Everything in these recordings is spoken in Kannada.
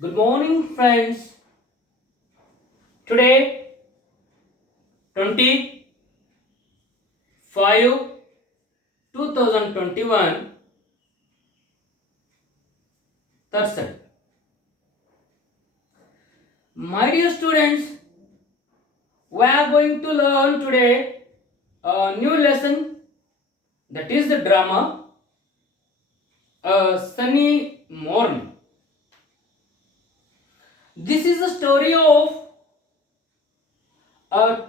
Good morning, friends. Today, 25 2021, Thursday. My dear students, we are going to learn today a new lesson, that is the drama, A Sunny Morning. This is a story of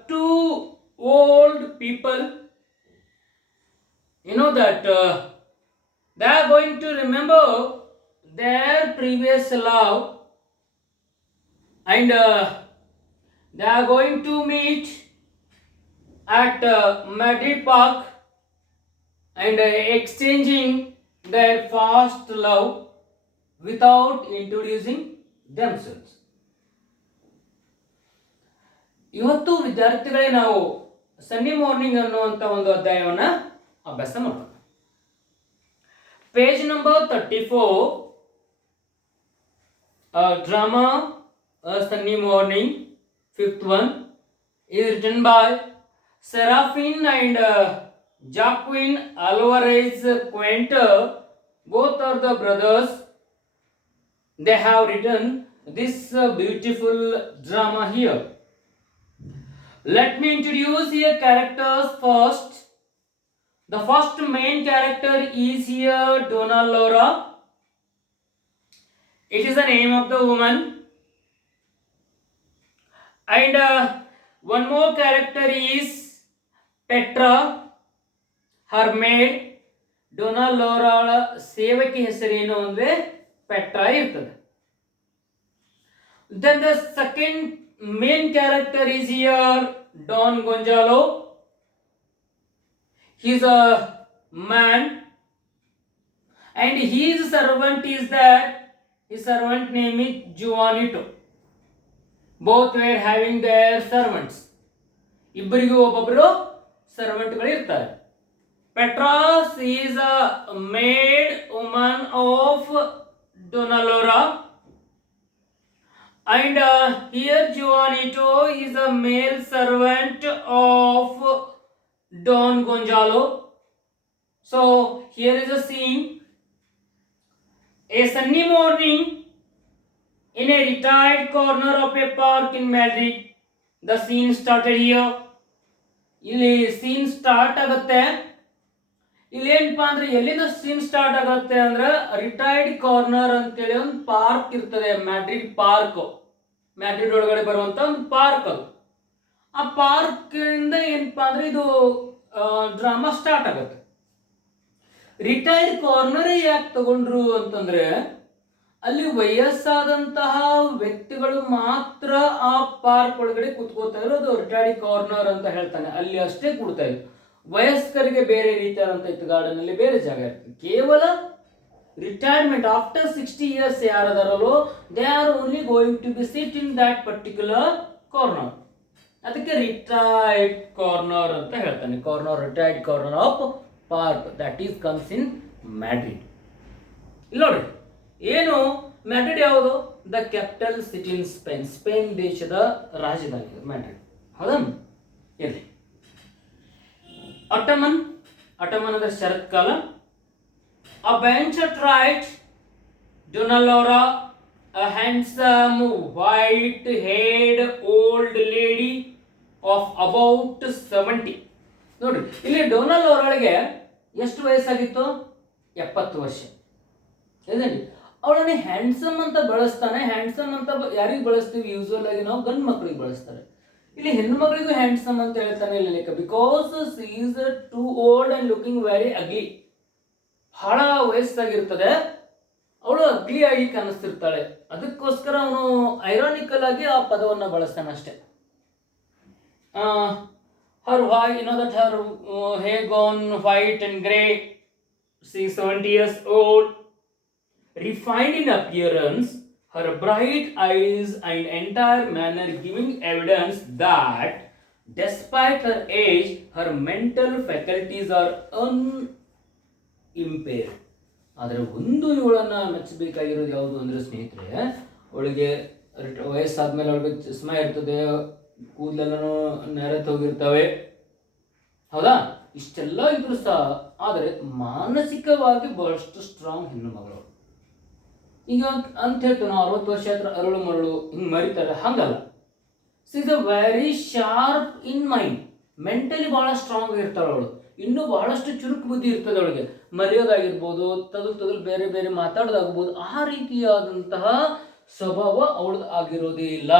two old people. You know that they are going to remember their previous love, and they are going to meet at Madrid Park and exchanging their first love without introducing themselves. ಇವತ್ತು ವಿದ್ಯಾರ್ಥಿಗಳೇ ನಾವು ಸನ್ನಿ ಮಾರ್ನಿಂಗ್ ಅನ್ನುವಂಥ ಒಂದು ಅಧ್ಯಾಯವನ್ನು ಅಭ್ಯಾಸ ಮಾಡೋಣ. Page number 34, drama Sunny morning, fifth one, is written by Serafin and Joaquin Alvarez Quinter. Both are the brothers. They have written this beautiful drama here. Let me introduce here characters first. The first main character is here Donna Laura. It is the name of the woman. And one more character is Petra, her maid. ಡೊನಾ ಲೋರಾಳ ಸೇವಕಿ ಹೆಸರೇನು ಅಂದ್ರೆ ಪೆಟ್ರಾ ಇರ್ತದೆ. Then the second main character is here Don Gonzalo. He is a man, and his servant is that his servant name is Juanito. Both were having their servants. ಇಬ್ಬರಿಗೂ ಒಬ್ಬೊಬ್ಬರು ಸರ್ವೆಂಟ್ಗಳು ಇರ್ತಾರೆ. Petras is a maid woman of Donna Laura, and here Juanito is a male servant of Don Gonzalo. So here is a scene. A sunny morning in a retired corner of a park in Madrid. The scene started here. ಇಲ್ಲಿ ಸೀನ್ ಸ್ಟಾರ್ಟ್ ಆಗುತ್ತೆ. ಇಲ್ಲಿ ಏನಪ್ಪಾ ಅಂದ್ರೆ ಎಲ್ಲಿಂದ ಸೀನ್ ಸ್ಟಾರ್ಟ್ ಆಗುತ್ತೆ ಅಂದ್ರೆ ರಿಟೈರ್ಡ್ ಕಾರ್ನರ್ ಅಂತೇಳಿ ಒಂದು ಪಾರ್ಕ್ ಇರ್ತದೆ, ಮ್ಯಾಡ್ರಿಡ್ ಪಾರ್ಕ್. ಮ್ಯಾಡ್ರಿಡ್ ಒಳಗಡೆ ಬರುವಂತ ಒಂದು ಪಾರ್ಕ್ ಅದು. ಆ ಪಾರ್ಕ್ ಇಂದ ಏನಪ್ಪಾ ಅಂದ್ರೆ ಇದು ಡ್ರಾಮಾ ಸ್ಟಾರ್ಟ್ ಆಗುತ್ತೆ. ರಿಟೈರ್ಡ್ ಕಾರ್ನರ್ ಯಾಕೆ ತಗೊಂಡ್ರು ಅಂತಂದ್ರೆ ಅಲ್ಲಿ ವಯಸ್ಸಾದಂತಹ ವ್ಯಕ್ತಿಗಳು ಮಾತ್ರ ಆ ಪಾರ್ಕ್ ಒಳಗಡೆ ಕೂತ್ಕೋತಾ ಇರೋದು ರಿಟೈರ್ಡ್ ಕಾರ್ನರ್ ಅಂತ ಹೇಳ್ತಾನೆ. ಅಲ್ಲಿ ಅಷ್ಟೇ ಕೂಡ್ತಾ ಇದ್ರು. ವಯಸ್ಕರಿಗೆ ಬೇರೆ ರೀತಿಯಾದಂಥ ಇತ್ತು, ಗಾರ್ಡನ್ ಅಲ್ಲಿ ಬೇರೆ ಜಾಗ ಇರ್ತದೆ. ಕೇವಲ ರಿಟೈರ್ಮೆಂಟ್ ಆಫ್ಟರ್ 60 years ಯಾರದಾರಲ್ಲೋ they are only going to be sit in that particular corner. ಅದಕ್ಕೆ ರಿಟೈರ್ಡ್ ಕಾರ್ನರ್ ಅಂತ ಹೇಳ್ತಾನೆ. Corner, retired corner of park, that is comes in Madrid. ಇಲ್ಲಿ ನೋಡಿ ಏನು, ಮ್ಯಾಡ್ರಿಡ್ ಯಾವುದು? The capital city in Spain. Spain ದೇಶದ ರಾಜಧಾನಿ ಮ್ಯಾಡ್ರಿಡ್, ಹೌದಾ? ಇರಲಿ. ಅಟಮನ್ ಅಂದ್ರೆ ಶರತ್ಕಾಲ. A bench at right, Donna Laura, a handsome white-haired old lady of about 70. ನೋಡ್ರಿ ಇಲ್ಲಿ ಡೊನಾ ಲೋರಾಳಿಗೆ ಎಷ್ಟು ವಯಸ್ಸಾಗಿತ್ತು? 70 ವರ್ಷ. ಇದೇನಿ ಅವಳನ್ನ ಹ್ಯಾಂಡ್ಸಮ್ ಅಂತ ಬಳಸ್ತಾನೆ. ಹ್ಯಾಂಡ್ಸಮ್ ಅಂತ ಯಾರಿಗೆ ಬಳಸ್ತೀವಿ? ಯೂಶುವಲ್ ಆಗಿ ನಾವು ಗಂಡು ಮಕ್ಕಳಿಗೆ ಬಳಸ್ತಾರೆ. ಇಲ್ಲಿ ಹೆಣ್ಣು ಮಕ್ಕಳಿಗೂ ಹ್ಯಾಂಡ್ಸಮ್ ಅಂತ ಹೇಳ್ತಾನೆ ಇಲ್ಲಿ, because she is too old and looking very ugly. ಬಹಳ ವಯಸ್ಸಾಗಿರ್ತದೆ, ಅವಳು ಅಗ್ಲಿ ಆಗಿ ಕಾಣಿಸ್ತಿರ್ತಾಳೆ. ಅದಕ್ಕೋಸ್ಕರ ಅವನು ಐರಾನಿಕಲ್ ಆಗಿ ಆ ಪದವನ್ನು ಬಳಸ್ತಾನೆ ಅಷ್ಟೇ. her white, you know that her hair gone white and gray. She is 70 years old, refined in appearance, her bright eyes and entire manner giving evidence that despite her age, her mental faculties are unimpaired. ಆದರೆ ಒಂದು ಇವಳನ್ನ ಮೆಚ್ಚಬೇಕಾಗಿರೋದು ಯಾವುದು ಅಂದ್ರೆ ಸ್ನೇಹಿತರೆ, ಅವಳಿಗೆ ವಯಸ್ಸಾದ್ಮೇಲೆ ಅವಳಿಗೆ ಚಸ್ಮಾ ಇರ್ತದೆ, ಕೂದಲೆಲ್ಲನೂ ನೆರೆತು ಹೋಗಿರ್ತವೆ, ಹೌದಾ? ಇಷ್ಟೆಲ್ಲ ಇದ್ರು ಸಹ ಆದರೆ ಮಾನಸಿಕವಾಗಿ ಬಹಳಷ್ಟು ಸ್ಟ್ರಾಂಗ್ ಹೆಣ್ಣು ಮಗಳು. ಈಗ ಅಂತ ಹೇಳ್ತೀವಿ ನಾವು 60 ವರ್ಷ ಹತ್ರ ಅರಳು ಮರಳು ಹಿಂಗೆ ಮರಿತಾರೆ, ಹಂಗಲ್ಲ. C is a very sharp in mind, mentally ಬಹಳ ಸ್ಟ್ರಾಂಗ್ ಆಗಿರ್ತಾಳೆ ಅವಳು. ಇನ್ನೂ ಬಹಳಷ್ಟು ಚುರುಕು ಬುದ್ಧಿ ಇರ್ತದೆ ಅವಳಿಗೆ, ಮರೆಯೋದಾಗಿರ್ಬೋದು, ತಗಲು ಬೇರೆ ಬೇರೆ ಮಾತಾಡೋದಾಗ್ಬೋದು, ಆ ರೀತಿಯಾದಂತಹ ಸ್ವಭಾವ ಅವಳದು ಆಗಿರೋದೇ ಇಲ್ಲ.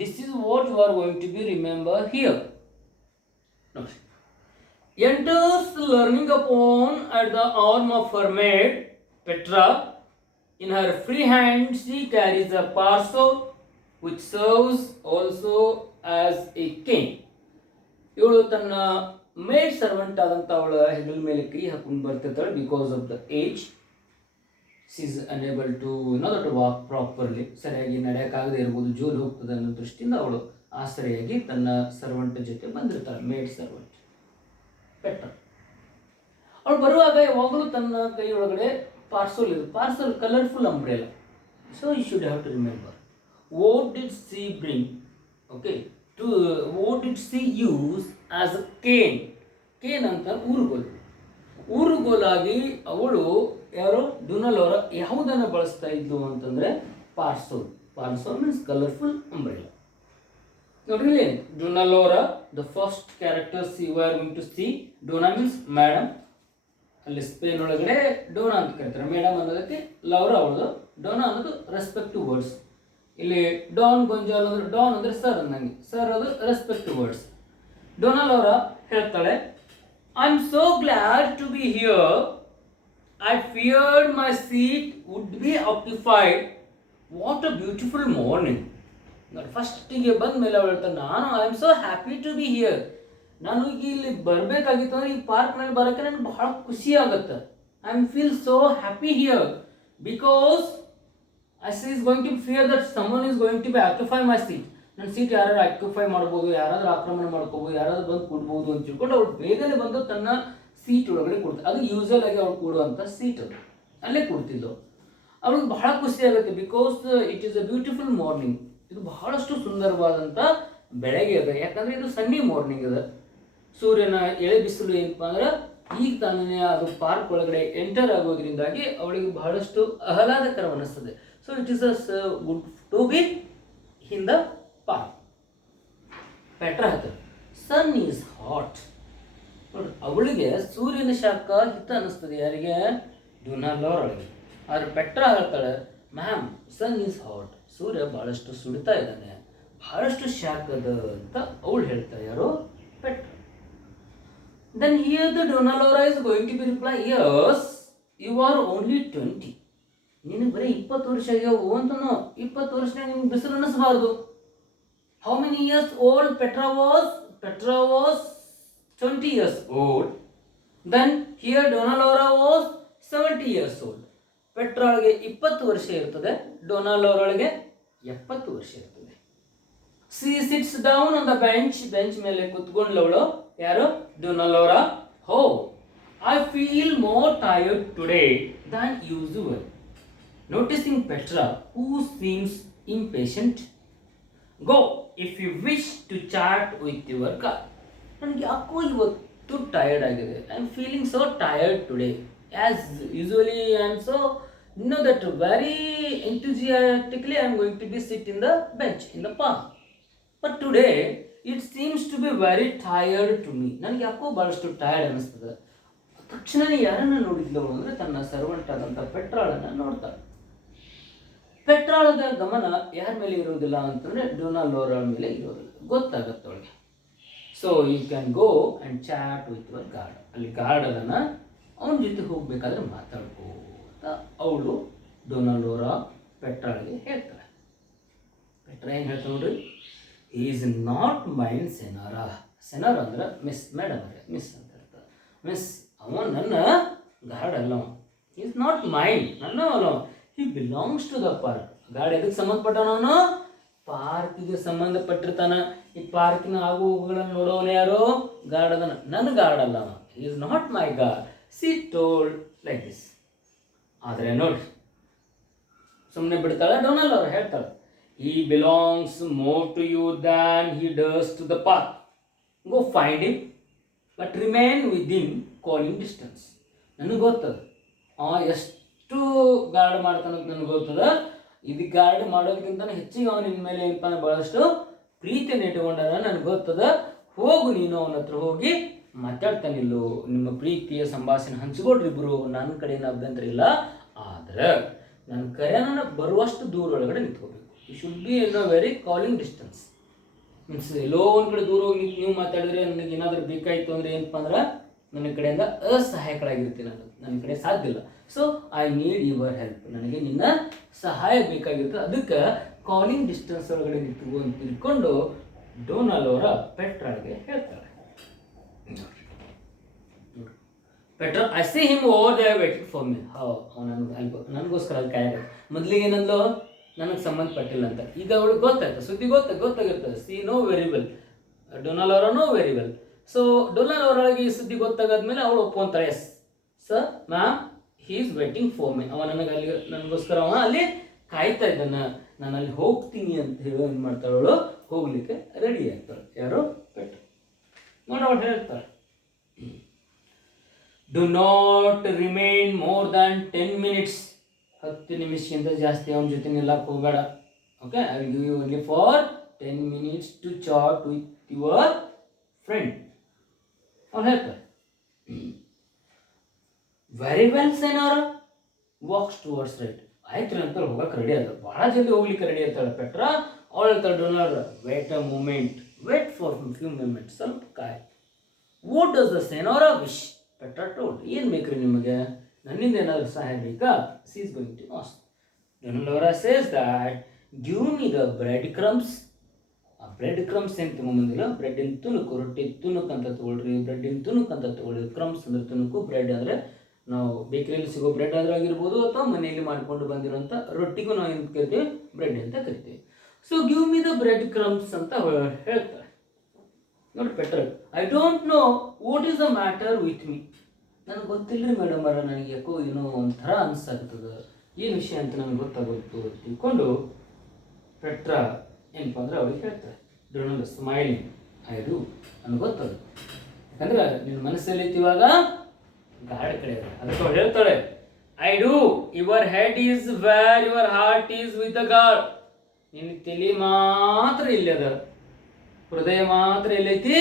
This is what you are going to be remember here. ನೋಡಿ, enters learning upon at the arm of her maid Petra. In her free hand she carries a parcel which serves also as a cane. ಇವಳು ತನ್ನ ಮೇಡ್ ಸರ್ವೆಂಟ್ ಆದಂಥ ಅವಳ ಹೆಗಲ ಮೇಲೆ ಕೈ ಹಾಕೊಂಡು ಬರ್ತಿರ್ತಾಳೆ. Because of the age she is unable to not walk properly, ಸರಿಯಾಗಿ ನಡೆಯೋಕ್ಕಾಗದೇ ಇರ್ಬೋದು, ಜೋಲು ಹೋಗ್ತದೆ ಅನ್ನೋ ದೃಷ್ಟಿಯಿಂದ ಅವಳು ಆಸರೆಯಾಗಿ ತನ್ನ ಸರ್ವೆಂಟ್ ಜೊತೆ ಬಂದಿರ್ತಾಳೆ, ಮೇಡ್ ಸರ್ವೆಂಟ್ ಪೆಟ್ರಾ. ಅವಳು ಬರುವಾಗ ಯಾವಾಗಲೂ ತನ್ನ ಕೈ ಒಳಗಡೆ ಪಾರ್ಸಲ್ ಇದೆ. Parasol colourful umbrella. So you should have to remember what did she bring, okay, to what did she use as a cane. Cane ಅಂತ ಊರುಗೋಲಾಗಿ ಅವಳು ಯಾರು ಡುನಲೋರ ಯಾವುದನ್ನು ಬಳಸ್ತಾ ಇದ್ದು ಅಂತಂದರೆ parasol. Parasol means colourful umbrella. ನೋಡ್ರಿ ಇಲ್ಲಿ ಡುನಲೋರ, the first characters you are going to see. Dona means madam, ಅಲ್ಲಿ ಸ್ಪೇನ್ ಒಳಗಡೆ ಡೋನಾ ಅಂತ ಕರೀತಾರೆ. ಮೇಡಮ್ ಅನ್ನೋದಕ್ಕೆ ಲೌರಾ ಅವಳದು, ಡೋನಾ ಅನ್ನೋದು ರೆಸ್ಪೆಕ್ಟಿವ್ ವರ್ಡ್ಸ್. ಇಲ್ಲಿ ಡಾನ್ ಗೊಂಜಾಲೋ ಅಂದ್ರೆ ಡಾನ್ ಅಂದರೆ ಸರ್ ಅನ್ನಂಗೆ, ಸರ್ ಅದು ರೆಸ್ಪೆಕ್ಟಿವ್ ವರ್ಡ್ಸ್. ಡೋನಾ ಲೌರಾ ಹೇಳ್ತಾಳೆ, I am so glad to be here. I feared my seat would be occupied. What a beautiful morning. ಫಸ್ಟಿಗೆ ಬಂದ ಮೇಲೆ ಅವಳು ಹೇಳ್ತಾಳೆ, ನಾನು I am so happy to be here. ನಾನು ಈಗ ಇಲ್ಲಿ ಬರಬೇಕಾಗಿತ್ತು ಅಂದರೆ ಈ ಪಾರ್ಕ್ನಲ್ಲಿ ಬರೋಕ್ಕೆ ನನಗೆ ಬಹಳ ಖುಷಿ ಆಗುತ್ತೆ. I am feel so happy here because I is going to fear that someone is going to be occupy my seat. ನನ್ನ ಸೀಟ್ ಯಾರು ಆಕ್ಯುಪೈ ಮಾಡ್ಬೋದು, ಯಾರಾದ್ರೂ ಆಕ್ರಮಣ ಮಾಡ್ಕೋಬೋದು, ಯಾರಾದ್ರೂ ಬಂದು ಕೂಡ್ಬೋದು ಅಂತ ತಿಳ್ಕೊಂಡು ಅವಳು ಬೇಗನೆ ಬಂದು ತನ್ನ ಸೀಟ್ ಒಳಗಡೆ ಕೊಡ್ತಾರೆ. ಅದು ಯೂಶಲ್ ಆಗಿ ಅವಳು ಕೂಡುವಂಥ ಸೀಟ್, ಅದು ಅಲ್ಲೇ ಕೂಡ್ತಿದ್ದು. ಅವಳಿಗೆ ಬಹಳ ಖುಷಿ ಆಗುತ್ತೆ because it is a beautiful morning. ಇದು ಬಹಳಷ್ಟು ಸುಂದರವಾದಂಥ ಬೆಳಗ್ಗೆ ಅದ, ಯಾಕಂದರೆ ಇದು ಸನ್ನಿ ಮಾರ್ನಿಂಗ್ ಅದ. ಸೂರ್ಯನ ಎಳೆ ಬಿಸಿಲು ಏನಪ್ಪ ಅಂದ್ರೆ ಈಗ ತಾನೇ ಅದು ಪಾರ್ಕ್ ಒಳಗಡೆ ಎಂಟರ್ ಆಗೋದ್ರಿಂದಾಗಿ ಅವಳಿಗೆ ಬಹಳಷ್ಟು ಆಹ್ಲಾದಕರ ಅನಿಸ್ತದೆ. So it is a good to be in the park. Petra ಹೇಳ್ತಾರೆ, ಸನ್ ಈಸ್ ಹಾಟ್. ನೋಡ್ರಿ, ಅವಳಿಗೆ ಸೂರ್ಯನ ಶಾಖ ಹಿತ ಅನ್ನಿಸ್ತದೆ. ಯಾರಿಗೆ? ಡುನಲೋರ ಅವಳಿಗೆ. ಆದ್ರೆ ಪೆಟ್ರಾ ಹೇಳ್ತಾಳೆ, ಮ್ಯಾಮ್ ಸನ್ ಈಸ್ ಹಾಟ್. ಸೂರ್ಯ ಬಹಳಷ್ಟು ಸುಡಿತಾ ಇದ್ದಾನೆ, ಬಹಳಷ್ಟು ಶಾಖ ಅದ ಅಂತ ಅವಳು ಹೇಳ್ತಾಳೆ. ಯಾರು? Petra. Then here the Donalora is going to be reply, yes, you are only 20. ನಿನಗೆ ಬರೀ 20 ವರ್ಷ ಆಗ್ಯಾವು ಅಂತನೋ. 20 ವರ್ಷನಾಗ ನಿಮ್ಗೆ ಬಿಸಿಲು ಅನ್ನಿಸಬಾರ್ದು. How many years old Petra was? Petra was 20 years old. Then here Donalora was 70 years old. Petra ಒಳಗೆ 20 ವರ್ಷ ಇರ್ತದೆ, ಡೊನಾಲೋರ ಒಳಗೆ 70 ವರ್ಷ ಇರ್ತದೆ. She sits down on the bench. Bench ಮೇಲೆ ಕುತ್ಕೊಂಡ್ಲವಳು. ಯಾರು? ಡುನಲೋರಾ. ಹೋ, I feel more tired today than usual. Noticing Petra who seems impatient. Go if you wish to chat with your car. ನನಗೆ ಯಾಕೋ ಇವತ್ತು ಟಯರ್ಡ್ ಆಗಿದೆ. I am feeling so tired today. As usually I am so know that very enthusiastically I am going to be sit in the bench in the park. But today it seems to be very tired to me. ನನಗೆ ಯಾಕೋ ಭಾಳಷ್ಟು ಟಯರ್ಡ್ ಅನ್ನಿಸ್ತದೆ. ತಕ್ಷಣನೇ ಯಾರನ್ನ ನೋಡಿದ್ಲವು ಅಂದರೆ ತನ್ನ ಸರ್ವೆಂಟ್ ಆದಂಥ ಪೆಟ್ರಾಳನ್ನು ನೋಡ್ತಾಳೆ. ಪೆಟ್ರಾಳದ ಗಮನ ಯಾರ ಮೇಲೆ ಇರೋದಿಲ್ಲ ಅಂತಂದರೆ ಡೊನಾಲೋರ ಮೇಲೆ ಇರೋದಿಲ್ಲ, ಗೊತ್ತಾಗತ್ತೆ ಅವಳಿಗೆ. So you can go and chat with your guard. ಅಲ್ಲಿ ಗಾರ್ಡ್ ಅದನ್ನು ಅವನ ಜೊತೆ ಹೋಗಬೇಕಾದ್ರೆ ಮಾತಾಡ್ಕೋ ಅಂತ ಅವಳು ಡೊನಾಲೋರ ಪೆಟ್ರಾಳಿಗೆ ಹೇಳ್ತಾಳೆ. ಪೆಟ್ರಾ ಏನು ಹೇಳ್ತಾಳೆ ನೋಡ್ರಿ, ಈಸ್ ನಾಟ್ ಮೈನ್ ಸೆನಾರಾ. ಸೆನಾರ ಅಂದ್ರೆ ಮಿಸ್, ಮೇಡಮ್ ಅಂದರೆ ಮಿಸ್ ಅಂತ ಹೇಳ್ತಾರೆ. ಮಿಸ್, ಅವ ನನ್ನ ಗಾರ್ಡ್ ಅಲ್ಲ, ಈಸ್ ನಾಟ್ ಮೈನ್, ನನ್ನ ಅಲ್ಲ. He belongs to the park. Guard ಎದಕ್ಕೆ ಸಂಬಂಧಪಟ್ಟವನು? ಪಾರ್ಕಿಗೆ ಸಂಬಂಧಪಟ್ಟಿರ್ತಾನೆ. ಈ ಪಾರ್ಕಿನ ಆಗು ಹೋಗುಗಳನ್ನು ನೋಡೋನು ಯಾರು? ಗಾರ್ಡ್ ಅದನ್ನ. ನನ್ನ ಗಾರ್ಡ್ ಅಲ್ಲ, is not my guard. She told like this. ಆದರೆ ನೋಡ್ರಿ, ಸುಮ್ಮನೆ ಬಿಡ್ತಾಳೆ ಡೊನಾಲ್ಡ್ ಅವರು ಹೇಳ್ತಾಳೆ he belongs more to you than he does to the path. Go find him, but remain within calling distance. ನನಗೆ ಗೊತ್ತದ ಅವ ಎಷ್ಟು ಗಾರ್ಡ್ ಮಾಡ್ತಾನಂತ ನನಗೆ ಗೊತ್ತದ. ಇದು ಗಾರ್ಡ್ ಮಾಡೋದಕ್ಕಿಂತ ಹೆಚ್ಚಿಗೆ ಅವನ ನಿನ್ನ ಮೇಲೆ ಏನಪ್ಪ ಭಾಳಷ್ಟು ಪ್ರೀತಿಯನ್ನು ಇಟ್ಟುಕೊಂಡಾರ ನನಗೆ ಗೊತ್ತದ. ಹೋಗು ನೀನು ಅವನ ಹತ್ರ ಹೋಗಿ ಮಾತಾಡ್ತಾನಿಲ್ಲೋ, ನಿಮ್ಮ ಪ್ರೀತಿಯ ಸಂಭಾಷಣೆ ಹಂಚ್ಕೊಡ್ರಿ ಇಬ್ಬರು, ನನ್ನ ಕಡೆಯಿಂದ ಅಭ್ಯಂತರ ಇಲ್ಲ. ಆದರೆ ನನ್ನ ಕರೆನ ಬರುವಷ್ಟು ದೂರ ಒಳಗಡೆ ನಿಂತ್ಕೋಬೇಕು. You should be in a very calling distance. Means ಎಲ್ಲೋ ಒಂದು ಕಡೆ ದೂರ ಹೋಗಿ ನೀವು ಮಾತಾಡಿದ್ರೆ ನನಗೆ ಏನಾದರೂ ಬೇಕಾಯಿತು ಅಂದರೆ ಏನಪ್ಪ ಅಂದ್ರೆ ನನ್ನ ಕಡೆಯಿಂದ ಅಸಹಾಯಕಳಾಗಿರ್ತೀನಿ, ನನ್ನ ಕಡೆ ಸಾಧ್ಯ ಇಲ್ಲ. So I need your help, ನನಗೆ ನಿನ್ನ ಸಹಾಯ ಬೇಕಾಗಿರುತ್ತೆ. ಅದಕ್ಕೆ ಕಾಲಿಂಗ್ ಡಿಸ್ಟೆನ್ಸ್ ಒಳಗಡೆ ನಿಂತು ಅಂತ ತಿಳ್ಕೊಂಡು ಡೊನಾಲ್ಡ್ ಅವರ ಪೆಟ್ರಾಗೆ ಹೇಳ್ತಾಳೆ. Petra, I C him over they waiting for me. ನನಗೋಸ್ಕರ ಅಲ್ಲಿ ಕಾಯ. ಮೊದಲಿಗೆ ಏನಂದ್ಲು, ನನಗೆ ಸಂಬಂಧಪಟ್ಟಿಲ್ಲ ಅಂತ. ಈಗ ಅವಳಿಗೆ ಗೊತ್ತಾಯ್ತು, ಸುದ್ದಿ ಗೊತ್ತಾಗಿರ್ತದೆ. She know very well, Donald ಅವರ know very well. So Donald ಅವರೊಳಗೆ ಈ ಸುದ್ದಿ ಗೊತ್ತಾಗಾದ್ಮೇಲೆ ಅವಳು ಒಪ್ಕೊಂತಾಳೆ, yes sir ma'am he is waiting for me. ಅವ ನನಗೋಸ್ಕರ ಅವ ಅಲ್ಲಿ ಕಾಯ್ತಾ ಇದ್ದಾನ, ನಾನು ಅಲ್ಲಿ ಹೋಗ್ತೀನಿ ಅಂತ ಹೇಳಿ ಏನು ಮಾಡ್ತಾಳೆ ಅವಳು, ಹೋಗ್ಲಿಕ್ಕೆ ರೆಡಿ ಆಗ್ತಾಳೆ. ಯಾರು? ಪೆಟ್ರಾ. ನೋಡಿ ಅವಳು ಹೇಳ್ತಾಳೆ, do not remain more than 10 minutes. 10 ನಿಮಿಷಕ್ಕಿಂತ ಜಾಸ್ತಿ ಅವನ ಜೊತೆ ನಿಲ್ಲಕ್ಕೆ ಹೋಗಬೇಡ. Okay, I will give you only for 10 minutes to chat with your friend. ಅವ್ನು ಹೇಳ್ತಾರೆ, very well senora, walks towards right. ಆಯ್ತು ಅಂತ ಹೋಗಕ್ಕೆ ರೆಡಿ ಆದ, ಭಾಳ ಜಲ್ದಿ ಹೋಗ್ಲಿಕ್ಕೆ ರೆಡಿ ಆಗ್ತಾಳೆ ಪೆಟ್ರಾ. ಅವಳು ಹೇಳ್ತಾಳೆ, Donald wait a moment, wait for few moment, ಸ್ವಲ್ಪ ಕಾಯ್. What does the senora wish? Petra told, ಏನು ಬೇಕ್ರಿ ನಿಮಗೆ, ನನ್ನಿಂದ ಏನಾದರೂ ಸಹಾಯ ಬೇಕಾ? She is going to ask. Donald ಅವರ says that give me the bread crumbs. ಆ ಬ್ರೆಡ್ ಕ್ರಮ್ಸ್ ಏನು ತೊಗೊಂಬಂದಿಲ್ಲ, ಬ್ರೆಡ್ಡಿನ ತುಣುಕು, ರೊಟ್ಟಿ ತುಣುಕು ಅಂತ ತೊಗೊಳ್ರಿ, ಬ್ರೆಡ್ಡಿನ ತುಣುಕು ಅಂತ ತೊಗೊಳ್ರಿ. ಕ್ರಮ್ಸ್ ಅಂದರೆ ತುಣುಕು, ಬ್ರೆಡ್ ಅಂದರೆ ನಾವು ಬೇಕರಿಯಲ್ಲಿ ಸಿಗೋ ಬ್ರೆಡ್ ಆದರೂ ಆಗಿರ್ಬೋದು, ಅಥವಾ ಮನೆಯಲ್ಲಿ ಮಾಡಿಕೊಂಡು ಬಂದಿರೋಂಥ ರೊಟ್ಟಿಗೂ ನಾವು ಏನು ಕರಿತೀವಿ, ಬ್ರೆಡ್ ಅಂತ ಕರಿತೀವಿ. So give me the bread crumbs ಅಂತ ಹೇಳ್ತಾರೆ. ನೋಡಿ Petra, I don't know what is the matter with me. ನನಗೆ ಗೊತ್ತಿಲ್ಲ ರೀ ಮೇಡಮ್ ಅವರ, ನನಗೆ ಯಾಕೋ ಏನೋ ಒಂಥರ ಅನಿಸಾಗ್ತದೆ, ಏನು ವಿಷಯ ಅಂತ ನನಗೆ ಗೊತ್ತಾಗೋದು ತಿಳ್ಕೊಂಡು ಪೆಟ್ರಾ ಏನಪ್ಪ ಅಂದ್ರೆ ಅವ್ರಿಗೆ ಹೇಳ್ತಾರೆ. ಡೊನಾಲ್ಡ್ ಸ್ಮೈಲಿಂಗ್, ಐ ಡು, ನನಗೆ ಗೊತ್ತದ, ಯಾಕಂದ್ರೆ ನಿನ್ನ ಮನಸ್ಸಲ್ಲಿ ಇವಾಗ ಗಾರ್ಡ್ ಕಡೆ ಅದಕ್ಕೆ ಅವ್ರು ಹೇಳ್ತಾಳೆ, I do, your head is where your heart is with the guard. ನಿನ್ನ ತಲೆ ಮಾತ್ರ ಇಲ್ಲಿ ಅದ, ಹೃದಯ ಮಾತ್ರ ಎಲ್ಲೈತಿ,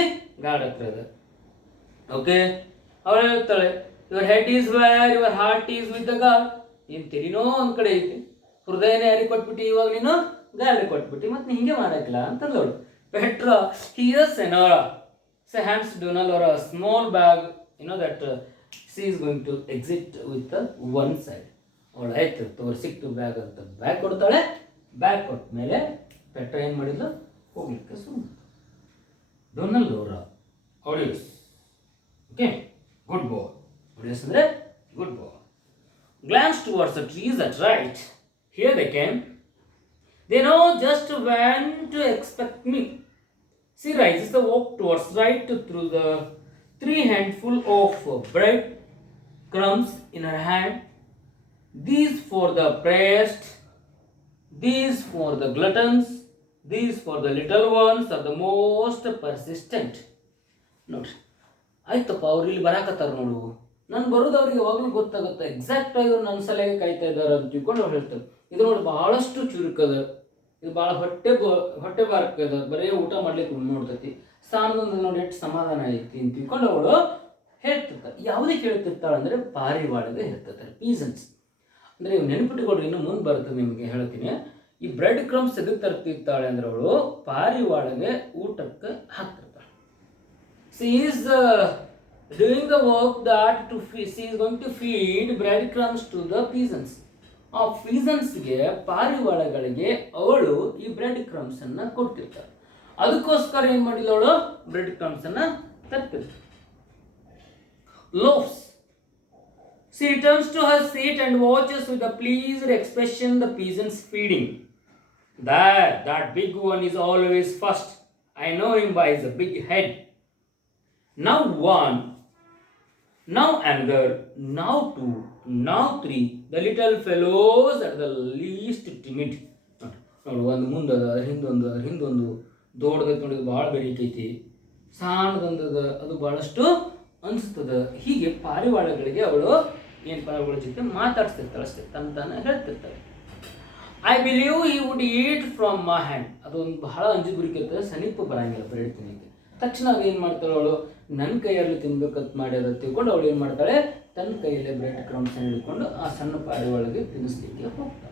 ಗಾರ್ಡ್ ಹತ್ರ ಅದ. ಓಕೆ, ಅವಳು ಹೇಳ್ತಾಳೆ, your head is where your heart is with the guard. ನೀನು ತಲೆನೋ ಒಂದು ಕಡೆ ಐತಿ, ಹೃದಯನೇ ಯಾರಿಗೆ ಕೊಟ್ಬಿಟ್ಟು, ಇವಾಗ ನೀನು ಗಾರ್ಡ್ ಕೊಟ್ಬಿಟ್ಟು, ಮತ್ತೆ ನೀ ಹಿಂಗೆ ಮಾಡಕ್ಕಿಲ್ಲ ಅಂತಂದವಳು. Petra, here senora, she hands Donald ಅವರ small bag, know that she is going to exit with one side. ಅವಳು ಆಯ್ತು ತೋರಿಸಿಟ್ಟು ಬ್ಯಾಗ್ ಅಂತ ಬ್ಯಾಗ್ ಕೊಡ್ತಾಳೆ. ಬ್ಯಾಗ್ ಕೊಟ್ಟ ಮೇಲೆ ಪೆಟ್ರಾ ಏನು ಮಾಡಿದ್ಲು, ಹೋಗ್ಲಿಕ್ಕೆ ಸುಮ್ಮನೆ. ಡೊನಾಲ್ಡ್ ಅವರ audience, okay, good bye. Audience ಅಂದರೆ good bye. Glance towards the trees at right. Here they came. They know just when to expect me. She rises the walk towards right through the 3 handful of bread crumbs in her hand. These for the oppressed, these for the gluttons, these for the little ones are the most persistent. ನೋಡ್ರಿ, ಆಯ್ತಪ್ಪ ಅವ್ರು ಇಲ್ಲಿ ಬರಾಕತ್ತಾರ ನೋಡು, ನಾನು ಬರೋದು ಅವ್ರಿಗೆ ಯಾವಾಗಲೂ ಗೊತ್ತಾಗುತ್ತೆ, ಎಕ್ಸಾಕ್ಟಾಗಿ ಅವ್ರು ನನ್ನ ಸಲಹೆಗೆ ಕಾಯ್ತಾ ಇದ್ದಾರೆ ಅಂತ ತಿಳ್ಕೊಂಡು ಅವ್ರು ಹೇಳ್ತಾರೆ. ಇದು ನೋಡಿ ಭಾಳಷ್ಟು ಚುರುಕದ, ಇದು ಭಾಳ ಹೊಟ್ಟೆ ಬಾರಕ್ಕದ, ಬರೀ ಊಟ ಮಾಡ್ಲಿಕ್ಕೆ ನೋಡ್ತೈತಿ, ಸ್ಥಾನದೊಂದು ನೋಡಿ ಎಷ್ಟು ಸಮಾಧಾನ ಐತಿ ಅಂತ ತಿಳ್ಕೊಂಡು ಅವಳು ಹೇಳ್ತಿರ್ತಾರೆ. ಯಾವುದಕ್ಕೆ ಹೇಳ್ತಿರ್ತಾಳೆ ಅಂದರೆ ಪಾರಿವಾಳಗೆ ಹೇಳ್ತಿರ್ತಾರೆ, ಪೀಸನ್ಸ್ ಅಂದರೆ. ನೆನಪಿಟ್ಟುಕೊಡ್ರಿ, ಇನ್ನು ಮುಂದೆ ಬರ್ತದೆ ನಿಮಗೆ ಹೇಳ್ತೀನಿ. ಈ ಬ್ರೆಡ್ ಕ್ರಮ್ಸ್ ಎದಕ್ಕೆ ತರ್ತಿರ್ತಾಳೆ ಅಂದ್ರೆ ಅವಳು ಪಾರಿವಾಳಗೆ ಊಟಕ್ಕೆ ಹಾಕ್ತಿರ್ತಾಳೆ. She is doing the work that she is going to feed breadcrumbs to the peasants. ಆ ಪೀಸನ್ಸ್ಗೆ, ಪಾರಿವಾಳಗಳಿಗೆ ಅವಳು ಈ ಬ್ರೆಡ್ ಕ್ರಮ್ಸ್ ಅನ್ನ ಕೊಡ್ತಿರ್ತಾಳೆ. ಅದಕ್ಕೋಸ್ಕರ ಏನು ಮಾಡಿಲ್ಲ ಅವಳು, ಬ್ರೆಡ್ ಕ್ರಮ್ಸ್ ಅನ್ನ ತರ್ತಿರ್ತಾಳೆ. Loaves. She returns to her seat and watches with a pleased expression the peasants feeding. That big one is always first. I know him by his big head. Now one Now another, now two, now three. The little fellows are the least timid. ನೋಡು, ಒಂದು ಮುಂದದ, ಹಿಂದೊಂದು, ಹಿಂದೊಂದು ದೊಡ್ಡದೈತೆ ನೋಡಿದ್ರೆ ಭಾಳ ಬೆರಿಕೈತಿ, ಸಣ್ಣದೊಂದದ ಅದು ಭಾಳಷ್ಟು ಅನಿಸ್ತದ. ಹೀಗೆ ಪಾರಿವಾಳಗಳಿಗೆ ಅವಳು ಏನು ಪಾರಿವಾಳ ಜೊತೆ ಮಾತಾಡ್ತಿರ್ತಾಳೆ ಅಷ್ಟೇ, ತಾನು ಹೇಳ್ತಿರ್ತಾಳೆ. I believe he would eat from my hand. ಅದೊಂದು ಬಹಳ ಅಂಜಿಬುರಿಕೆ, ಸಮೀಪ ಬರಂಗಿಲ್ಲ ಬ್ರೆಡ್ ತಿನ್ನಕ್ಕೆ. ತಕ್ಷಣ ಅದು ಏನು ಮಾಡ್ತಾಳೆ, ಅವಳು ನನ್ನ ಕೈಯಲ್ಲಿ ತಿನ್ಬೇಕಂತ ಮಾಡಿ ಅದು ತಿಳ್ಕೊಂಡು ಅವಳು ಏನು ಮಾಡ್ತಾಳೆ, ತನ್ನ ಕೈಯಲ್ಲೇ ಬ್ರೆಡ್ ಕ್ರಮ್ಸ್ ಹಿಡ್ಕೊಂಡು ಆ ಸಣ್ಣ ಪಾರಿವಾಳಗೆ ತಿನ್ನಿಸ್ಲಿಕ್ಕೆ ಹೋಗ್ತಾಳೆ.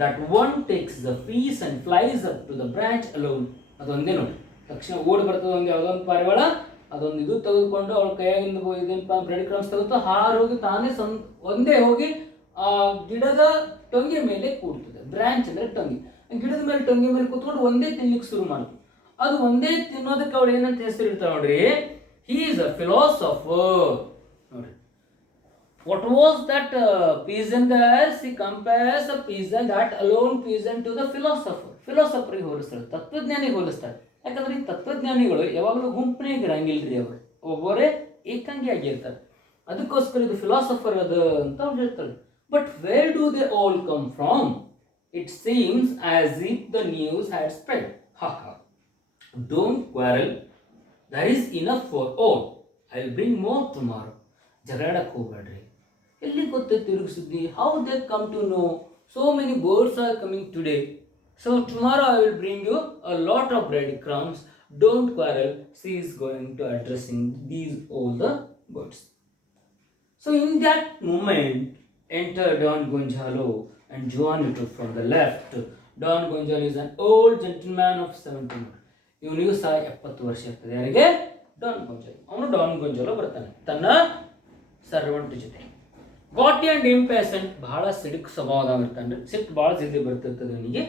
That one takes the piece and flies up to the branch alone. ಅದೊಂದೇ ನೋಡಿ, ತಕ್ಷಣ ಓಡಿ ಬರ್ತದೆ ಒಂದು ಯಾವುದೊಂದು ಪಾರಿವಾಳ, ಅದೊಂದು ಇದು ತೆಗೆದುಕೊಂಡು ಅವಳ ಕೈಯಾಗಿಂದ ಇದೇನಪ್ಪ ಬ್ರೆಡ್ ಕ್ರಮ್ಸ್ ತೆಗೆದು ಹಾರು ಹೋಗಿ ತಾನೇ ಒಂದೇ ಹೋಗಿ ಆ ಗಿಡದ ಟೊಂಗೆ ಮೇಲೆ ಕೂಡ್ತದೆ. ಬ್ರಾಂಚ್ ಅಂದರೆ ಟೊಂಗೆ, ಗಿಡದ ಮೇಲೆ ಟೊಂಗೆ ಮೇಲೆ ಕೂತ್ಕೊಂಡು ಒಂದೇ ತಿನ್ಲಿಕ್ಕೆ ಶುರು ಮಾಡ್ತದೆ. ಅದು ಒಂದೇ ತಿನ್ನೋದಕ್ಕೆ ಅವಳು ಏನಂತ ಹೆಸರು ಇರ್ತಾಳೆ ನೋಡ್ರಿ, ಹಿ ಈಸ್ ಅ ಫಿಲಾಸಫರ್. ನೋಡ್ರಿ, what was that pigeon there? She compares a pigeon, that alone pigeon to the philosopher. ಫಿಲಾಸಫರ್ಗೆ ಹೋಲಿಸ್ತಾಳೆ, ತತ್ವಜ್ಞಾನಿಗೆ ಹೋಲಿಸ್ತಾಳೆ. ಯಾಕಂದ್ರೆ ಈ ತತ್ವಜ್ಞಾನಿಗಳು ಯಾವಾಗಲೂ ಗುಂಪನಾಗಿ ಇರಂಗಿಲ್ರಿ, ಅವರು ಒಬ್ಬರೇ ಏಕಾಂಗಿ ಆಗಿರ್ತಾರೆ. ಅದಕ್ಕೋಸ್ಕರ ಇದು ಫಿಲಾಸಫರ್ ಅದ ಅಂತ ಅವ್ರು ಹೇಳ್ತಾಳೆ. But where do they all come from? It seems as if the news had spread. Don't quarrel. There is enough for all. I'll bring more tomorrow. ಜಗಳಾಡಕ್ಕೆ ಹೋಗ್ಬೇಡ್ರಿ. ಎಲ್ಲಿ ಗೊತ್ತೈತೆ ಇವ್ರಿಗೆ ಸುದ್ದಿ? How they come to know? So many birds are coming today. So tomorrow I will bring you a lot of breadcrumbs. Don't quarrel. She is going to addressing these all the birds. So in that moment enter Don Gonzalo and Juanito from the left. Don Gonzalo is an old gentleman of 70. ಇವನಿಗೂ ಸಹ 70 ವರ್ಷ ಇರ್ತದೆ. ಯಾರಿಗೆ? Don Gonzalo. ಅವನು ಡಾನ್ ಗೊಂಜಾಲೋ ಬರ್ತಾನೆ ತನ್ನ ಸರ್ವೆಂಟ್ ಜೊತೆ. ಗಾಟಿ ಅಂಡ್ ಇಂಪೇಷಂಟ್, ಬಹಳ ಸಿಡುಕು ಸ್ವಭಾವದಾಗಿರ್ತಾನೆ, ಸಿಟ್ಟು ಭಾಳ ಜಲ್ದಿ ಬರ್ತಿರ್ತದೆ ಅವನಿಗೆ.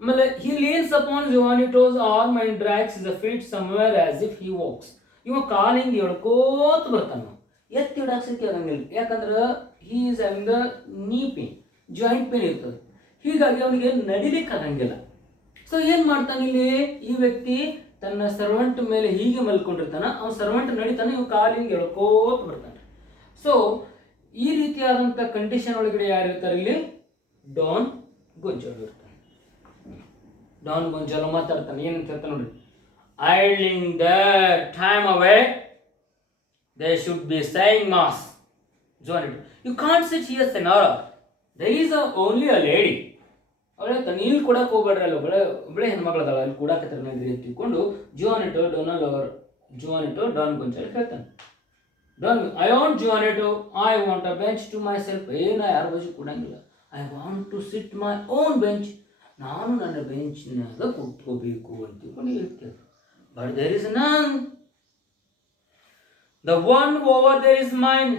ಆಮೇಲೆ he leans upon Juanito's arm and drags the feet somewhere as if he walks. ಇವ ಕಾಲ್ ಹಿಂಗೆ ಎಳ್ಕೋತ ಬರ್ತಾನೆ. ಎತ್ತಿ ಇಡಾಕ್ಸಕ್ಕೆ ಆಗಂಗಿಲ್ಲ, ಯಾಕಂದ್ರೆ he is having the knee pain, joint pain ಇರ್ತದೆ. ಹೀಗಾಗಿ ಅವನಿಗೆ ನಡಿಲಿಕ್ಕೆ ಆಗಂಗಿಲ್ಲ. ಸೊ ಏನು ಮಾಡ್ತಾನೆ ಇಲ್ಲಿ ಈ ವ್ಯಕ್ತಿ, ತನ್ನ ಸರ್ವೆಂಟ್ ಮೇಲೆ ಹೀಗೆ ಮಲ್ಕೊಂಡಿರ್ತಾನೆ, ಅವ್ನ ಸರ್ವೆಂಟ್ ನಡಿತಾನೆ, ಇವ್ ಕಾಲಿಂಗ್ ಎಳ್ಕೋತ ಬರ್ತಾನೆ. ಸೊ ಈ ರೀತಿಯಾದಂಥ ಕಂಡೀಷನ್ ಒಳಗಡೆ ಯಾರಿರ್ತಾರೆ ಇಲ್ಲಿ? ಡಾನ್ ಗೊಂಜಾಲೋ ಇರ್ತಾನೆ. ಡಾನ್ ಗೊಂಜಾಲೋ ಮಾತಾಡ್ತಾನೆ, ಏನಂತ ಹೇಳ್ತಾನೆ ನೋಡ್ರಿ, idling the time away, they should be saying mass. Juanito, you can't sit here senora, there is only a lady. ಅವಳು ಹೇಳ್ತಾನೆ, ಇಲ್ಲಿ ಕೊಡಕ್ಕೆ ಹೋಗ್ಬೇಡ್ರಿ, ಅಲ್ಲ ಒಬ್ಬಳೆ ಹೆಣ್ಮಗಳದಾಳ, ಅಲ್ಲಿ ಕೂಡಾಕತ್ತರ ನಡ್ರಿ ಅಂತ ತಿಳ್ಕೊಂಡು ಜುವಾನಿಟೋ ಡಾನ್ ಗೊಂಜಾಲೋ ಹೇಳ್ತಾನೆ. I want Juanito, I want a bench to myself. ನಾ ಯಾರ ಬಾಜು ಕೊಡಂಗಿಲ್ಲ. I want to sit my own bench, ನಾನು ನನ್ನ ಬೆಂಚ್ನಾಗ ಕೂತ್ಕೋಬೇಕು ಅಂತ ತಿಳ್ಕೊಂಡು ಹೇಳ್ತೇವೆ. But there is none, the one over there is mine.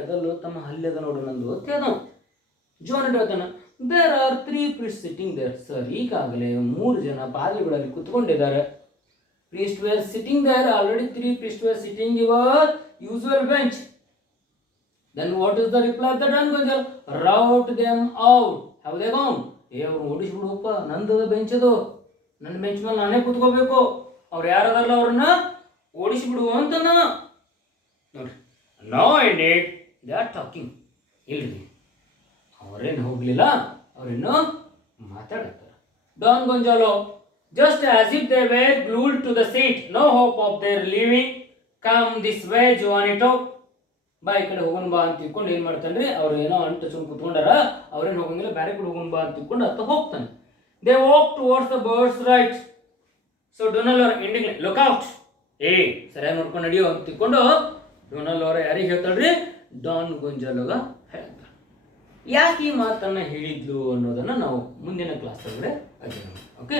ಅದಲ್ಲೋ ತಮ್ಮ ಹಲ್ಲೆದ ನೋಡು ನಂದು ಅಂತ ಹೇಳ್ದ. ಜುವಾನಿಟೋ ಹೇಳ್ತಾನೆ, there are 3 priests sitting there. Sir, ಈಗಾಗಲೇ 3 ಜನ ಪಾದ್ರಿಗಳಲ್ಲಿ ಕುತ್ಕೊಂಡಿದ್ದಾರೆ. Priests were sitting there already. 3 priests were sitting your usual bench. Then what is the reply of the Don Gonzalo? Rout them out. Have they gone? ಅವ್ರು ಓಡಿಸ್ಬಿಡುವಪ್ಪ, ನಂದು ಬೆಂಚ್ ಅದು, ನನ್ನ ಬೆಂಚ್ ಮೇಲೆ ನಾನೇ ಕುತ್ಕೋಬೇಕು, ಅವ್ರು ಯಾರದಾರಲ್ಲ ಅವ್ರನ್ನ ಓಡಿಸಿಬಿಡುವ ಅಂತ ನೋಡ್ರಿ. No indeed they are talking. ಇಲ್ರಿ, ಅವರೇನು ಹೋಗಲಿಲ್ಲ, ಅವರೇನು ಮಾತಾಡ್ತಾರೆ. Don Gonzalo, just as if they were glued to the seat, no hope of their leaving. Come this way, Juanito. ಬಾ, ಈ ಕಡೆ ಹೋಗೋಣ ಬಾ ಅಂತ ತಿಳ್ಕೊಂಡು ಏನು ಮಾಡ್ತಾನೆ, ಅವ್ರು ಏನೋ ಅಂಟು ಸುಮ್ ಕುತ್ಕೊಂಡಾರ, ಅವ್ರೇನು ಹೋಗಂಗಿಲ್ಲ, ಬೇರೆ ಕಡೆ ಹೋಗೋಣ ಬಾ ಅಂತ ತಿಳ್ಕೊಂಡು ಅತ್ತ ಹೋಗ್ತಾನೆ. They walk towards the birds right. So Donald ಅವ್ರ ಎಂಡಿಂಗ್, ಲುಕ್ ಔಟ್, ಸರಿಯಾಗಿ ನೋಡ್ಕೊಂಡು ನಡಿಯೋ ಅಂತ ತಿಳ್ಕೊಂಡು ಡೊನಾಲ್ಡ್ ಅವರ ಯಾರಿಗೆ ಹೇಳ್ತಾಳ್ರಿ? ಡಾನ್ ಗೊಂಜಾಲೋಗ ಹೇಳ್ತಾರೆ. ಯಾಕೆ ಈ ಮಾತನ್ನ ಹೇಳಿದ್ಲು ಅನ್ನೋದನ್ನ ನಾವು ಮುಂದಿನ ಕ್ಲಾಸ್ ಒಳಗಡೆ ಅಧ್ಯಯನ ಮಾಡೋಣ. ಓಕೆ.